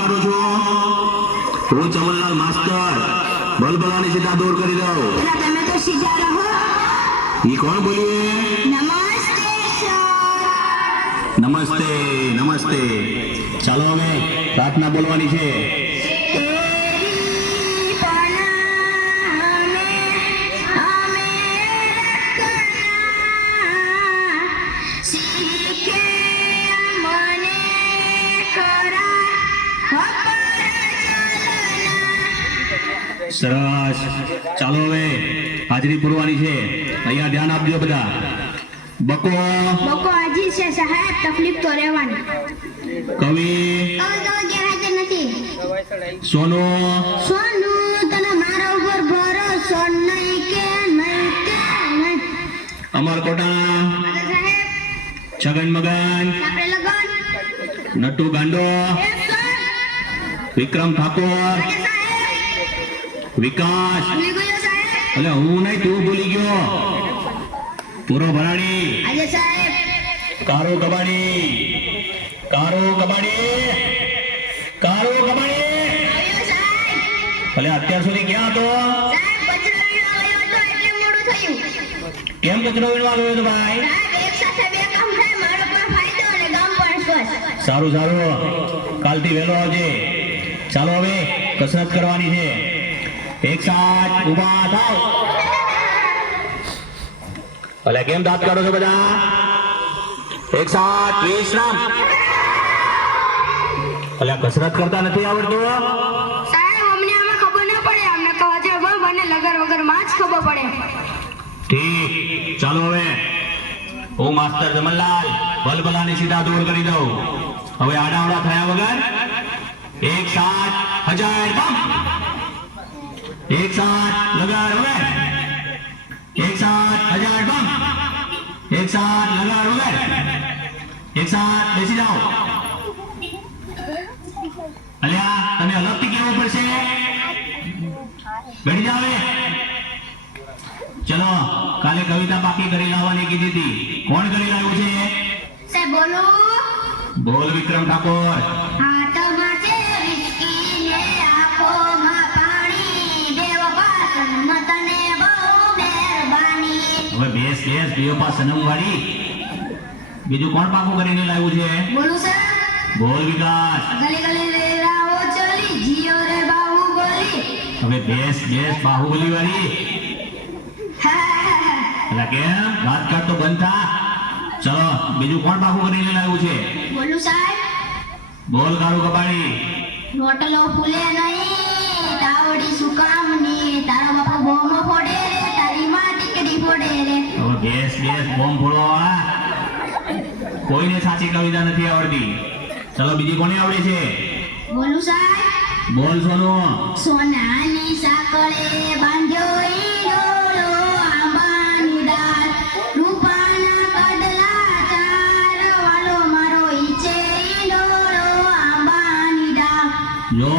करो छो હું ચમનલાલ માસ્ટર બલબલાની સીધા દૂર કરી દઉં. તમે તો સીધા રહો. ઈ કોણ બોલીએ? નમસ્તે સર. નમસ્તે નમસ્તે. ચાલો હવે પ્રાર્થના બોલવાની છે. સરસ. ચાલો હવે હાજરી પૂરવાની છે. અહીંયા ધ્યાન આપજો બધા. બકો બકો હાજી છે સાહેબ, તકલીફ તો રહેવાની. કવિ તો ગેરહાજર નથી. સોનો સોનુ તને મારા ઉપર ભરોસો નહીં કે નહીં. અમરકોટા સાહેબ છગન મગન આપણે લગન. નટુ ગાંડો એ સર. વિક્રમ ઠાકોર સાહેબ વિકાસ. ભૂલી ગયો સાહેબ. એટલે હું નહીં, તું ભૂલી ગયો. પૂરો ભરાડી આજે સાહેબ કારો કબાડી કારો કબાડી કારો કબાડી. આવ્યો સાહેબ. ભલે અત્યાર સુધી ક્યાં હતો? સાહેબ કચરો વીણવા ગયો હતો એટલે મોડું થયું. કેમ કચરો વીણવા ગયો હતો ભાઈ? સાહેબ એક સાથે બે કામ થાય, મારો પણ ફાયદો અને ગામ પણ સ્વસ્થ. સારું સારું, કાલથી વહેલો આવજે. ચાલો હવે કસરત કરવાની છે. એક સાથ ઊભા થાવ. ભલે કેમ દાંત કાઢો છો બધા? એક સાથ વિશ્રામ. ભલે કસરત કરતા નથી આવડતું? સાહેબ અમને આમાં ખબર ન પડે, અમને કહો છે બબ અને લગર વગર માં જ ખબર પડે. ઠીક. ચાલો હવે હું માસ્ટર જમનલાલ બલબલાને સીધા દૂર કરી દઉં. હવે આડાવડા થયા વગર એક સાથ હજાર બમ. એક સાથ લગાડ વગર. એક સાથ હજાર બમ. એક સાથ લગાડ વગર. એક સાથ બેસી જાઓ. અલ્યા તમે અલગથી કહેવું પડશે. બેઠી જાવ. ચલો કાલે કવિતા પાકી કરી લાવવાની કીધી હતી. કોણ કરી લાવ્યું છે? સાહેબ બોલો. બોલ વિક્રમ ઠાકોર. હાથમાં છે વિસ્કી ને આંખોમાં પાણી, દેવ પાસન તને બહુ મહેરબાની. હવે બેસ બેસ બેવપા સનમ વાળી. બીજું કોણ પાકું કરીને લાવ્યું છે? બોલું સર. બોલ વિકાસ. ગલી ગલી રે રાવો ચલી જીઓ રે બાહુબલી. હવે બેસ બેસ બાહુબલી વાળી. એટલે કેમ વાત કાઢ તો બંધ થા. ચલો બીજું કોણ પાકું કરીને લાવ્યું છે? બોલું સાહેબ. બોલ કાળુ કપાળી. રોટલો ફૂલે નહીં તાવડી સુકામની, તારો બાપા બોમ્બ ફોડે રે, તારી માં ટીકડી ફોડે રે. હવે બેસ બેસ બોમ્બ ફોડો. કોઈને સાચી કવિતા નથી આવડતી. ચલો બીજી કોને આવડે છે? બોલું સાહેબ. બોલ સોનુ. સોનાની સાંકળે બાંધ્યો ઈંડોળો, આંબાની ડાળ, રૂપાના કડલા ચાર, વાલો મારો ઈચે ઈંડોળો, આંબાની ડાળ. જો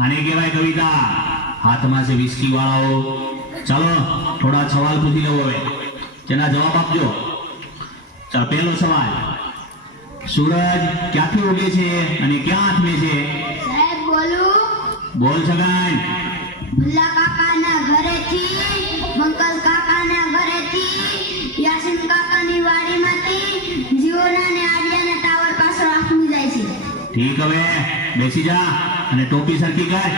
આને કહેવાય કવિતા. હાથમાં છે વિસ્કી વાળાઓ. ચાલો થોડા સવાલ પૂછી લઉં હવે, જેના જવાબ આપજો. ચાલો પહેલો સવાલ. સૂરજ ક્યાંથી ઉગે છે અને ક્યાં આથમે છે? સાહેબ બોલું. બોલ છગન. ભુલ્લા કાકાના ઘરેથી, મંકલ કાકાના ઘરેથી, યાસીન કાકાની વાડીમાંથી, જીઓના ને આર્યાના ટાવર પાછળ આથમી જાય છે. ઠીક. હવે બેસી જા અને ટોપી સરખી કર.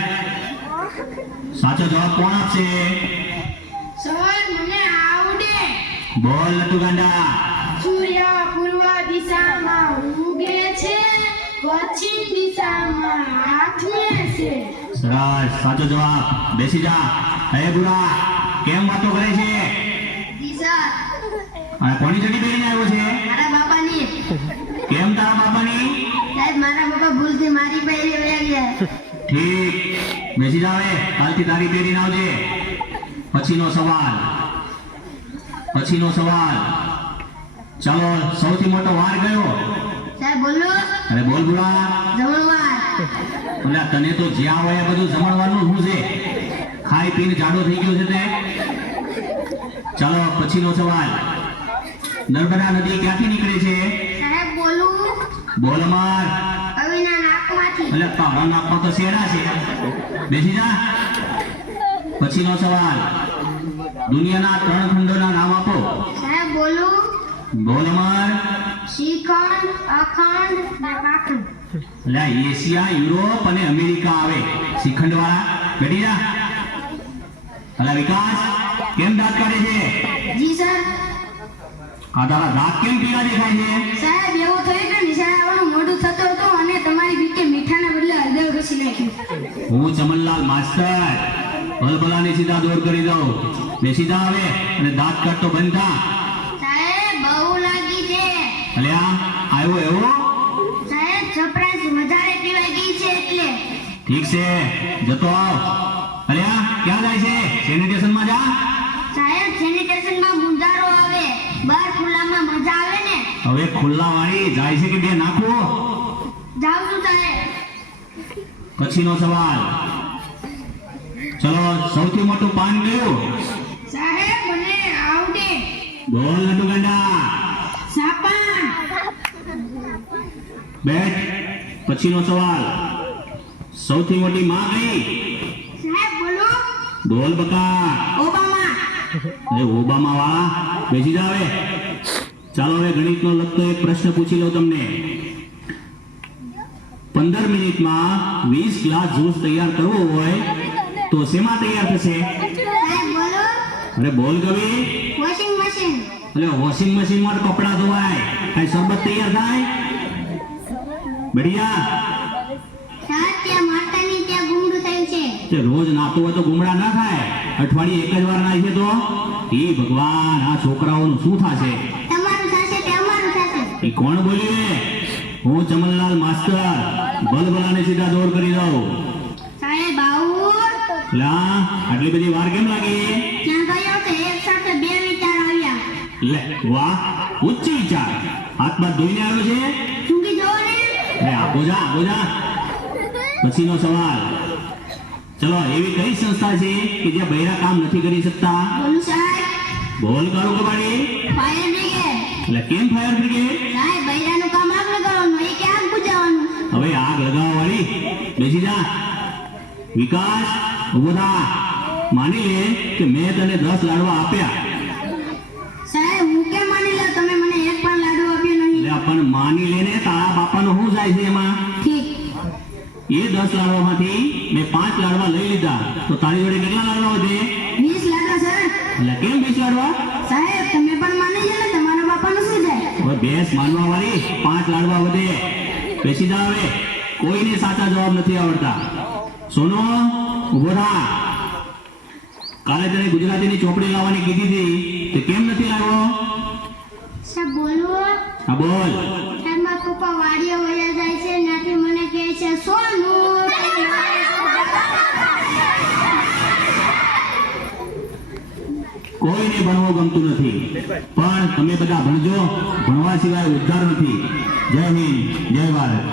સાચો જવાબ કોણ આપશે? સર મને આવડે. બોલ નટુ ગાંડા. સૂર્ય પૂર્વ દિશામાં ઉગે છે, પશ્ચિમ દિશામાં આથમે છે. સરસ, સાચો જવાબ. બેસી જા. હે બુરા, કેમ વાતો કરે છે? દિશા અને કોની ચડી પહેરીને આવ્યો છે? મારા બાપાની. કેમ તારા બાપાની? સાહેબ મારા બાપા ભૂલથી મારી પહેરી વયા ગયા. ઠીક. બેસી જાવ. કાલથી તારી પહેરીને આવજે. પછીનો સવાલ. ચાલો સૌથી મોટો વાર કયો? સાહેબ બોલો. અરે બોલ બુરા. જમણવાર. એટલે તને તો જ્યાં હોય એ બધું જમણવાનું શું છે? ખાઈ પીને જાડો થઈ ગયો છે તે. ચાલો પછીનો સવાલ. નર્મદા નદી ક્યાંથી નીકળે છે? સાહેબ બોલું. બોલ અમર. કવિના નાકમાં નથી. એટલે તારા નાકમાં તો શેડા છે. બેસી જા. પછીનો સવાલ, દુનિયાના 3 ખંડોના નામ આપો. સાહેબ બોલું. બોલ અમર. શ્રીખંડ, અખંડ ને પાખંડ. એટલે એશિયા, યુરોપ અને અમેરિકા આવે શ્રીખંડ વાળા. બેઠી જા. એટલે વિકાસ, કેમ દાંત કાઢે છે? જી સર. આ તારા દાંત કેમ પીળા દેખાય છે? સાહેબ એવું થયું કે નિશાળાવાનું મોઢું થતું હતું અને તમારી બીકે મીઠાના બદલે હળદર ઘસી નાખ્યું. હું ચમનલાલ માસ્ટર ભલભલાને સીધા દૂર કરી દઉં. બેસી જા હવે અને દાંત કાઢતો બંધ થા. સાહેબ બહુ લાગી છે. અલ્યા આવ્યો એવો? સાહેબ સપ્રાઈઝ વધારે પીવાઈ ગઈ છે એટલે. ઠીક છે, જતો આવ. અલ્યા ક્યાં જાય છે? સેનિટેશનમાં જા. સાહેબ સેનિટેશનમાં મુંજારો આવે, બહાર ખુલ્લામાં મજા આવે ને. હવે ખુલ્લા વાળી જાય છે કે બે નાખો? જાઉં છું સાહેબ. પછીનો સવાલ, ચલો સૌથી મોટું પાન કયું? સાહેબ મને આવડે. બોલ નટુ ગંડા. સાપા. બેઠ. પછીનો સવાલ, સૌથી મોટી માં કઈ? સાહેબ બોલો. બોલ બકા. ઓબામા. અરે ઓબામા વાળા, બેસી જા હવે. ચાલો હવે ગણિતનો લગતો એક પ્રશ્ન પૂછી લઉં તમને. 15 મિનિટમાં 20 ગ્લાસ જ્યુસ તૈયાર કરવો હોય તો શેમાં તૈયાર થશે? સાહેબ બોલો. અરે બોલ ગવી. Washing machine. એટલે વોશિંગ મશીનમાં તો કપડાં ધોવાય, કઈ શરબત તૈયાર થાય? બઢિયા. સાહેબ ત્યાં માતાની ત્યાં ગુંડું થયું છે. તે રોજ નાતો હોય તો ગુમડા ના થાય, અઠવાડિયે એક જ વાર નાય છે તો એ ભગવાન, આ છોકરાઓનું શું થશે? તમારું થશે તે અમારું થશે. એ કોણ બોલ્યું? હું ચમનલાલ માસ્ટર ભલભલાને સીધા દોર કરી દઉં. સાહેબ આવું. લા આટલી બધી વાર કેમ લાગી? ત્યાં ગયો કે એક સાથે બે વિચાર આવ્યા. લે વાહ, ઉચ્ચ વિચાર. હાથ બાદ ધોઈને આવ્યો છે? સૂંઘી જવો ને. અરે આગો જા, આગો જા. પછીનો સવાલ, ચલો એવી કઈ સંસ્થા છે કે જે બૈરા કામ નથી કરી શકતા? બોલું સાહેબ. બોલ કરો કબાડી. Fire brigade. એટલે કેમ ફાયર બ્રિગેડ? સાહેબ બૈરાનું કામ આગ લગાવવાનું, એ કે આગ બુઝાવવાનું. હવે આગ લગાવવા વાળી, બેસી જા. વિકાસ ઉભો થા. માની લે કે મેં તને 10 લાડવા આપ્યા. સાહેબ હું કેમ માની લો, તમે મને એક પણ લાડુ આપ્યો નહીં. એટલે પણ માની લે ને, તારા બાપાનો શું જાય છે એમાં? ઠીક. એ 10 લાડવામાંથી મેં 5 લાડવા લઈ લીધા તો તારી જોડે કેટલા લાડવા વધે? 20 લાડવા સર. એટલે કેમ 20 લાડવા? સાહેબ તમે પણ માની લો ને, તમારા બાપાનું શું જાય? હવે બેસ માનવા વાળી, 5 લાડવા વધે. બેસી જા હવે. કોઈને સાચા જવાબ નથી આવડતા. સોનો ઉભો થા. કાલે તને ગુજરાતીની ચોપડી લાવવાની કીધી હતી, તે કેમ નથી લાવ્યો? સાહેબ બોલું. હા બોલ. સાહેબ મારા પપ્પા વાડીએ વયા જાય છે, ત્યાંથી મને કહે છે સોનું. કોઈને ભણવું ગમતું નથી, પણ તમે બધા ભણજો. ભણવા સિવાય ઉદ્ધાર નથી. જય હિન્દ, જય ભારત.